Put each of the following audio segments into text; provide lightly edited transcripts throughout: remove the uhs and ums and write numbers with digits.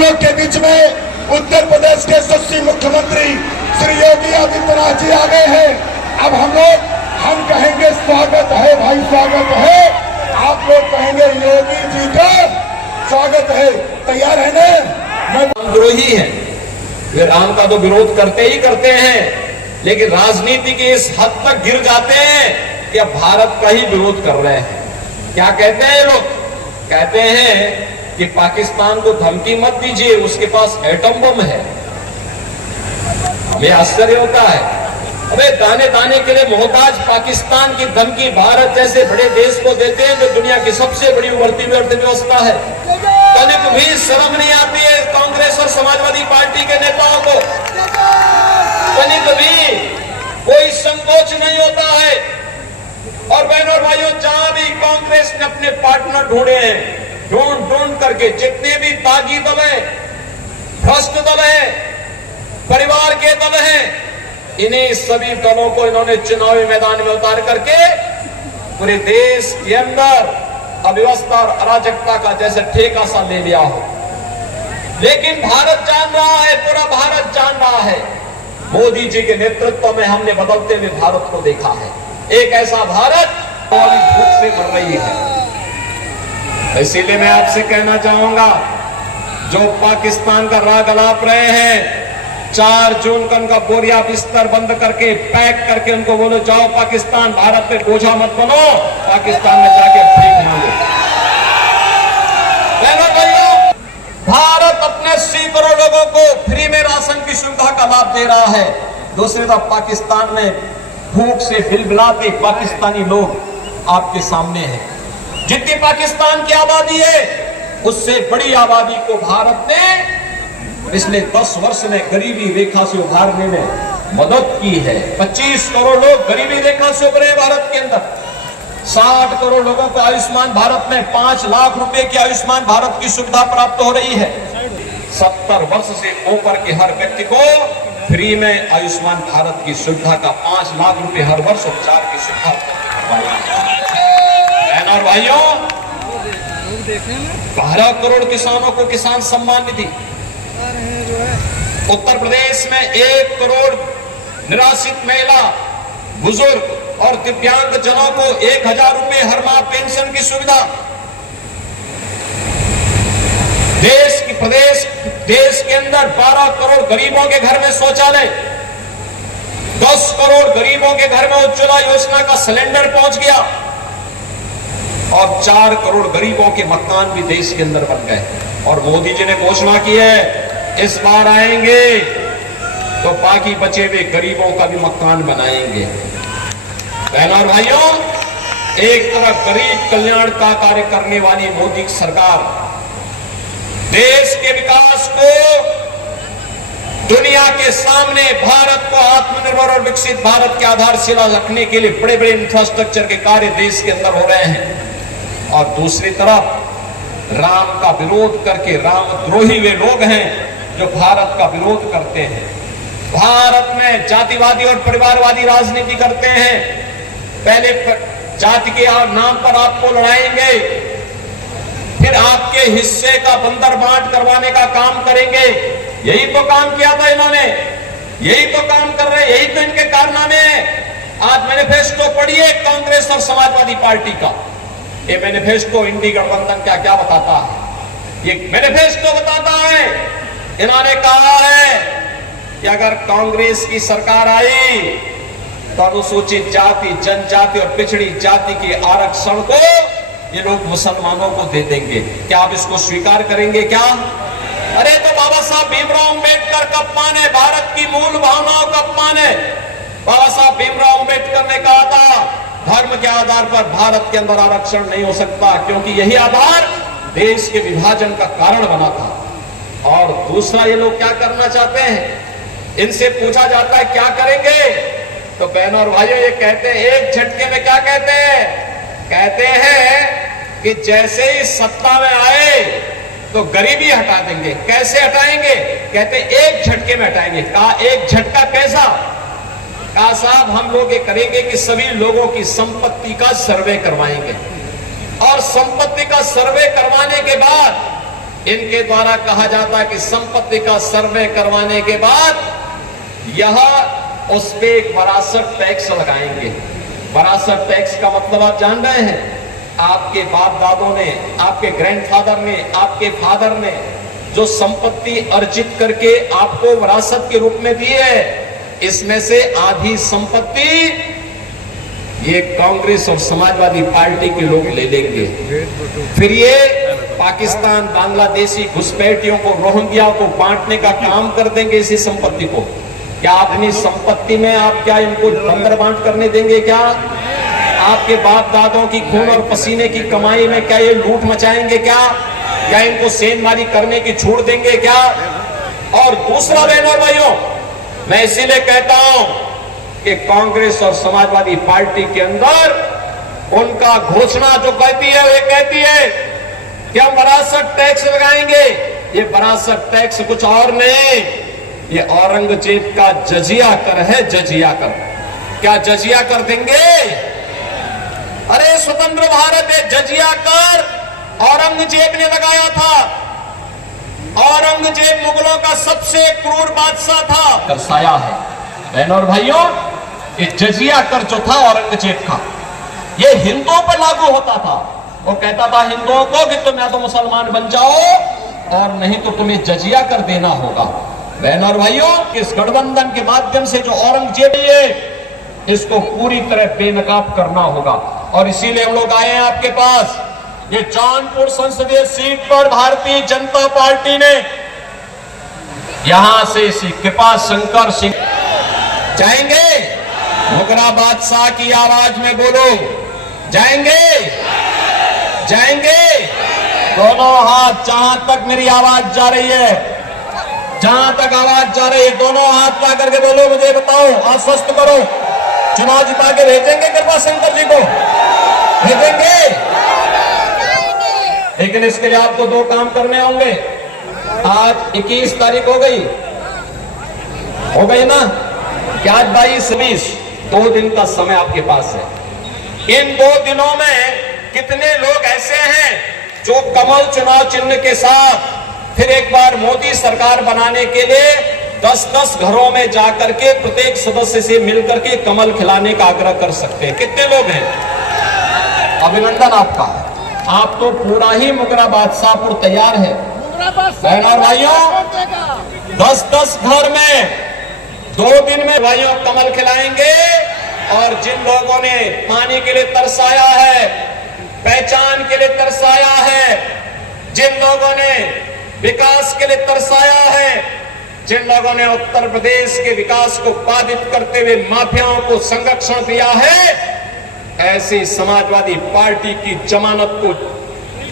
लोग के बीच में उत्तर प्रदेश के यशस्वी मुख्यमंत्री श्री योगी आदित्यनाथ जी आ गए हैं। अब हम कहेंगे स्वागत है भाई, स्वागत है। आप लोग कहेंगे योगी जी का स्वागत है। तैयार है ना? रामद्रोही है, वे राम का तो विरोध करते ही करते हैं, लेकिन राजनीति के इस हद तक गिर जाते हैं कि अब भारत का ही विरोध कर रहे हैं। क्या कहते हैं लोग? कहते हैं कि पाकिस्तान को धमकी मत दीजिए, उसके पास एटम बम है। हमें आश्चर्य होता है, अबे दाने दाने के लिए मोहताज पाकिस्तान की धमकी भारत जैसे बड़े देश को देते हैं जो दुनिया की सबसे बड़ी उभरती हुई अर्थव्यवस्था है। तनिक भी शर्म नहीं आती है कांग्रेस और समाजवादी पार्टी के नेताओं को, तनिक भी कोई संकोच नहीं होता है। और बहनों और भाइयों, जहां भी कांग्रेस ने अपने पार्टनर ढूंढे हैं, ढूंढ करके जितने भी तागी दल है, भ्रष्ट दल है, परिवार के दल हैं, इन्हीं सभी दलों को इन्होंने चुनावी मैदान में उतार करके पूरे देश के अंदर अव्यवस्था और अराजकता का जैसे ठेका सा ले लिया हो। लेकिन भारत जान रहा है, पूरा भारत जान रहा है, मोदी जी के नेतृत्व में हमने बदलते हुए भारत को देखा है। एक ऐसा भारत भूख से मर रही है। इसीलिए मैं आपसे कहना चाहूंगा, जो पाकिस्तान का राग अलाप रहे हैं, 4 जून का उनका बोरिया बिस्तर बंद करके पैक करके उनको बोलो जाओ पाकिस्तान, भारत पे बोझा मत बनो, पाकिस्तान में जाके भीख मांगो। भारत अपने 80 करोड़ लोगों को फ्री में राशन की सुविधा का लाभ दे रहा है। दूसरी तरफ पाकिस्तान में भूख से बिलबिलाते पाकिस्तानी लोग आपके सामने हैं। जितनी पाकिस्तान की आबादी है, उससे बड़ी आबादी को भारत ने पिछले 10 वर्ष में गरीबी रेखा से उभारने में मदद की है। 25 करोड़ लोग गरीबी रेखा से उभरे भारत के अंदर। 60 करोड़ लोगों को आयुष्मान भारत में 5 लाख रुपए की आयुष्मान भारत की सुविधा प्राप्त हो रही है। 70 वर्ष से ऊपर के हर व्यक्ति को फ्री में आयुष्मान भारत की सुविधा का 5 लाख रुपए हर वर्ष उपचार की सुविधा बहनों और भाइयों, 12 करोड़ किसानों को किसान सम्मान निधि। उत्तर प्रदेश में 1 करोड़ निराश्रित महिला, बुजुर्ग और दिव्यांग जनों को 1000 रुपए हर माह पेंशन की सुविधा। देश के अंदर 12 करोड़ गरीबों के घर में शौचालय, 10 करोड़ गरीबों के घर में उज्ज्वला योजना का सिलेंडर पहुंच गया और 4 करोड़ गरीबों के मकान भी देश के अंदर बन गए। और मोदी जी ने घोषणा की है, इस बार आएंगे तो बाकी बचे हुए गरीबों का भी मकान बनाएंगे। बहनों और भाइयों, एक तरफ गरीब कल्याण का कार्य करने वाली मोदी सरकार देश के विकास को दुनिया के सामने, भारत को आत्मनिर्भर और विकसित भारत की आधारशिला रखने के लिए बड़े बड़े इंफ्रास्ट्रक्चर के कार्य देश के अंदर हो रहे हैं। और दूसरी तरफ राम का विरोध करके, रामद्रोही वे लोग हैं जो भारत का विरोध करते हैं, भारत में जातिवादी और परिवारवादी राजनीति करते हैं। पहले जाति के नाम पर आपको लड़ाएंगे, फिर आपके हिस्से का बंदर बांट करवाने का काम करेंगे। यही तो काम किया था इन्होंने, यही तो काम कर रहे हैं, यही तो इनके कारनामे हैं। आज मैनिफेस्टो पढ़िए कांग्रेस और समाजवादी पार्टी का। ये मैनिफेस्टो इंडी गठबंधन क्या क्या बताता है? ये मैनिफेस्टो बताता है, इन्होंने कहा है कि अगर कांग्रेस की सरकार आई तो अनुसूचित जाति, जनजाति और पिछड़ी जाति के आरक्षण को ये लोग मुसलमानों को दे देंगे। क्या आप इसको स्वीकार करेंगे क्या? अरे तो बाबा साहब भीमराव अंबेडकर का अपमान है, भारत की मूल भावनाओं का अपमान है। बाबा साहब भीमराव अंबेडकर ने कहा था, धर्म के आधार पर भारत के अंदर आरक्षण नहीं हो सकता, क्योंकि यही आधार देश के विभाजन का कारण बना था। और दूसरा, ये लोग क्या करना चाहते हैं? इनसे पूछा जाता है क्या करेंगे, तो बहनों और भाइयों ये कहते हैं, एक झटके में क्या कहते हैं? कहते हैं कि जैसे ही सत्ता में आए तो गरीबी हटा देंगे। कैसे हटाएंगे? कहते एक झटके में हटाएंगे। कहा एक झटका कैसा? कहा साहब हम लोग ये करेंगे कि सभी लोगों की संपत्ति का सर्वे करवाएंगे, और संपत्ति का सर्वे करवाने के बाद इनके द्वारा कहा जाता है कि संपत्ति का सर्वे करवाने के बाद यह उस पे एक वरासत टैक्स लगाएंगे। वरासत टैक्स का मतलब आप जान रहे हैं, आपके बाप दादों ने, आपके ग्रैंडफादर ने, आपके फादर ने जो संपत्ति अर्जित करके आपको वरासत के रूप में दी है, इसमें से आधी संपत्ति ये कांग्रेस और समाजवादी पार्टी के लोग ले लेंगे। फिर ये पाकिस्तान बांग्लादेशी घुसपैठियों को, रोहिंग्या को बांटने का काम कर देंगे इसी संपत्ति को। क्या अपनी संपत्ति में आप क्या इनको बंदर बांट करने देंगे? क्या आपके बाप दादों की खून और पसीने की कमाई में क्या ये लूट मचाएंगे? क्या इनको सेंधमारी करने की छूट देंगे क्या? और दूसरा बहनों और भाइयों, मैं इसीलिए कहता हूं कि कांग्रेस और समाजवादी पार्टी के अंदर उनका घोषणा जो कहती है, वे कहती है कि हम वरासत टैक्स लगाएंगे। ये वरासत टैक्स कुछ और नहीं, ये औरंगजेब का जजिया कर है, जजिया कर। क्या जजिया कर देंगे? अरे स्वतंत्र भारत है, जजिया कर औरंगजेब ने लगाया था। औरंगजेब मुगलों का सबसे क्रूर बादशाह था, दर्शाया है। बहनों और भाइयों, ये जजिया कर जो था औरंगजेब का, ये हिंदुओं पर लागू होता था। वो कहता था हिंदुओं को कि तुम या तो मुसलमान बन जाओ और नहीं तो तुम्हें जजिया कर देना होगा। बहनों और भाइयों, इस गठबंधन के माध्यम से जो औरंगजेब है, इसको पूरी तरह बेनकाब करना होगा। और इसीलिए हम लोग आए हैं आपके पास। ये जौनपुर संसदीय सीट पर भारतीय जनता पार्टी ने यहां से श्री कृपा शंकर सिंह जाएंगे। मुगरा बादशाह की आवाज में बोलो, जाएंगे, जाएंगे। दोनों हाथ जहां तक मेरी आवाज जा रही है, जहां तक आवाज जा रही है, दोनों हाथ ला करके बोलो, मुझे बताओ, आश्वस्त करो, चुनाव जिता के भेजेंगे कृपा शंकर जी को? भेजेंगे। लेकिन इसके लिए आपको दो काम करने होंगे। आज 21 तारीख हो गई ना? क्या आज 22-20 2 दिन का समय आपके पास है। इन 2 दिनों में कितने लोग ऐसे हैं जो कमल चुनाव चिन्ह के साथ फिर एक बार मोदी सरकार बनाने के लिए 10-10 घरों में जाकर के प्रत्येक सदस्य से मिलकर के कमल खिलाने का आग्रह कर सकते हैं? कितने लोग हैं? अभिनंदन आपका। आप तो पूरा ही मुगरा बादशाहपुर तैयार है। बहनों और भाइयों, 10-10 घर में 2 दिन में भाइयों कमल खिलाएंगे। और जिन लोगों ने पानी के लिए तरसाया है, पहचान के लिए तरसाया है, जिन लोगों ने विकास के लिए तरसाया है, जिन लोगों ने उत्तर प्रदेश के विकास को बाधित करते हुए माफियाओं को संरक्षण दिया है, ऐसी समाजवादी पार्टी की जमानत को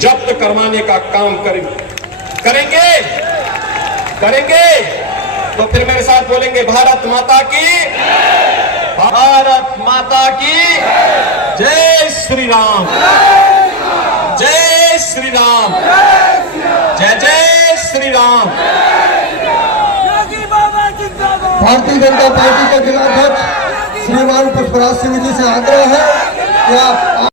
जब्त करवाने का काम करेंगे। तो फिर मेरे साथ बोलेंगे, भारत माता की, भारत माता की जय श्री राम, जय श्री राम, जय जय श्री राम। भारतीय जनता पार्टी के जिलाध्यक्ष श्रीमान पुष्पराज सिंह जी से आग्रह है कि आप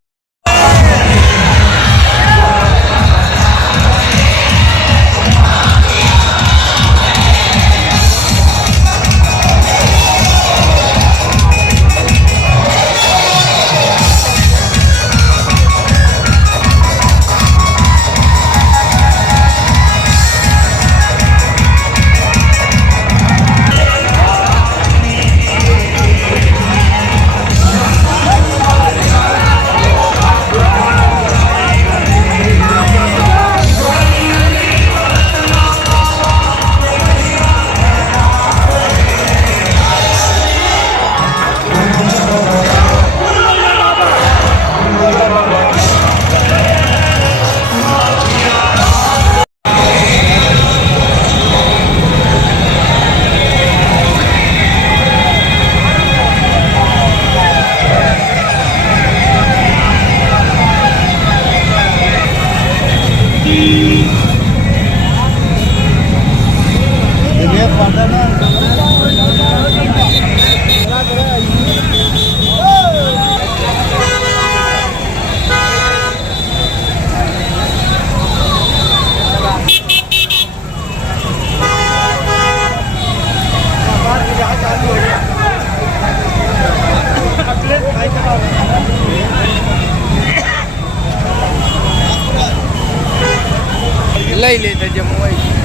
લઈ લેતા જે મોબાઈલ